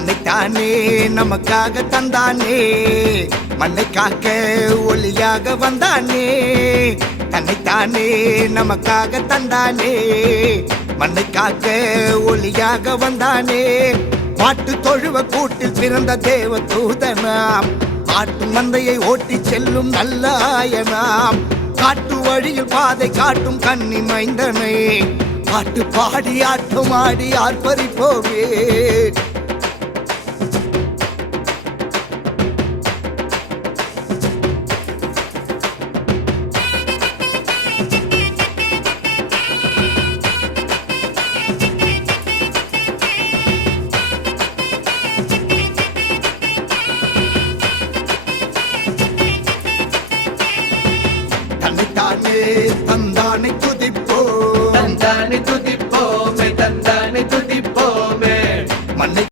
தன்னைத்தானே நமக்காக தந்தானே, மண்ணை காக்க ஒளியாக வந்தானே. தன்னைத்தானே நமக்காக தந்தானே, மண்ணை காக்க ஒளியாக வந்தானே. பாட்டு தொழுவ கூட்டில் பிறந்த தேவ தூதனாம், ஆட்டு மந்தையை ஓட்டி செல்லும் நல்ல ஆயனாம். காட்டு வழியில் பாதை காட்டும் கன்னி மைந்தனை, பாட்டு பாடி ஆட்டம் ஆடி ஆர்ப்பரிப்போவே. தன்னைத்தானே தந்தானை துதிப்போ, தந்தானை துதிப்போ.